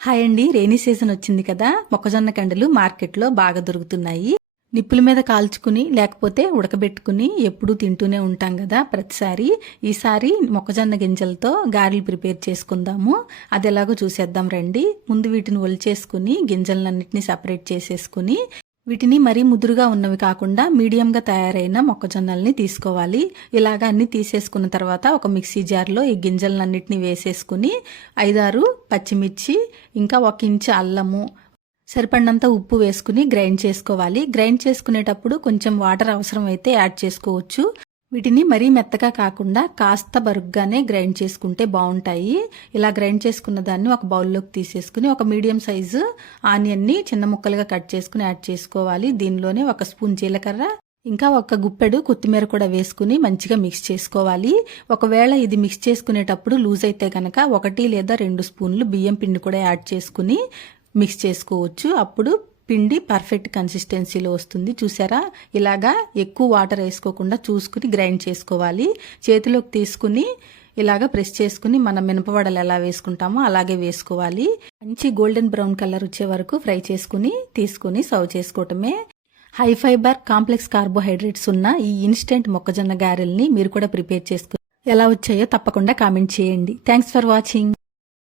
Hi అండి, rainy season వచ్చింది కదా. మొక్కజొన్న కండలు మార్కెట్లో బాగా దొరుకుతున్నాయి. నిప్పుల మీద కాల్చుకుని లేకపోతే ఉడకబెట్టుకుని ఎప్పుడూ తింటూనే ఉంటాం కదా ప్రతిసారి. ఈసారి మొక్కజొన్న గింజలతో గారెలు ప్రిపేర్ చేసుకుందాము. అది ఎలాగో చూసేద్దాం రండి. ముందు వీటిని ఒలిచేసుకుని గింజలన్నింటినీ సపరేట్ చేసేసుకుని వీటిని మరీ ముదురుగా ఉన్నవి కాకుండా మీడియంగా తయారైన మొక్కజొన్నల్ని తీసుకోవాలి. ఇలాగా అన్ని తీసేసుకున్న తర్వాత ఒక మిక్సీ జార్లో ఈ గింజలన్నింటినీ వేసేసుకుని 5-6 పచ్చిమిర్చి, ఇంకా 1 ఇంచు అల్లము, సరిపడినంత ఉప్పు వేసుకుని గ్రైండ్ చేసుకోవాలి. గ్రైండ్ చేసుకునేటప్పుడు కొంచెం వాటర్ అవసరం అయితే యాడ్ చేసుకోవచ్చు. వీటిని మరీ మెత్తగా కాకుండా కాస్త బరుగ్గానే గ్రైండ్ చేసుకుంటే బాగుంటాయి. ఇలా గ్రైండ్ చేసుకున్న దాన్ని ఒక బౌల్లోకి తీసేసుకుని ఒక మీడియం సైజు ఆనియన్ని చిన్న ముక్కలుగా కట్ చేసుకుని యాడ్ చేసుకోవాలి. దీనిలోనే 1 స్పూన్ జీలకర్ర, ఇంకా 1 గుప్పెడు కొత్తిమీర కూడా వేసుకుని మంచిగా మిక్స్ చేసుకోవాలి. ఒకవేళ ఇది మిక్స్ చేసుకునేటప్పుడు లూజ్ అయితే కనుక 1 లేదా 2 స్పూన్లు బియ్యం పిండి కూడా యాడ్ చేసుకుని మిక్స్ చేసుకోవచ్చు. అప్పుడు పిండి పర్ఫెక్ట్ కన్సిస్టెన్సీలో వస్తుంది. చూసారా, ఇలాగా ఎక్కువ వాటర్ వేసుకోకుండా చూసుకుని గ్రైండ్ చేసుకోవాలి. చేతిలోకి తీసుకుని ఇలాగా ప్రెస్ చేసుకుని మనం మినపవడలు ఎలా వేసుకుంటామో అలాగే వేసుకోవాలి. మంచి గోల్డెన్ బ్రౌన్ కలర్ వచ్చే వరకు ఫ్రై చేసుకుని తీసుకుని సర్వ్ చేసుకోవటమే. హై ఫైబర్ కాంప్లెక్స్ కార్బోహైడ్రేట్స్ ఉన్న ఈ ఇన్స్టెంట్ మొక్కజొన్న గారెల్ని మీరు కూడా ప్రిపేర్ చేసుకుని ఎలా వచ్చాయో తప్పకుండా కామెంట్ చేయండి. Thanks for watching.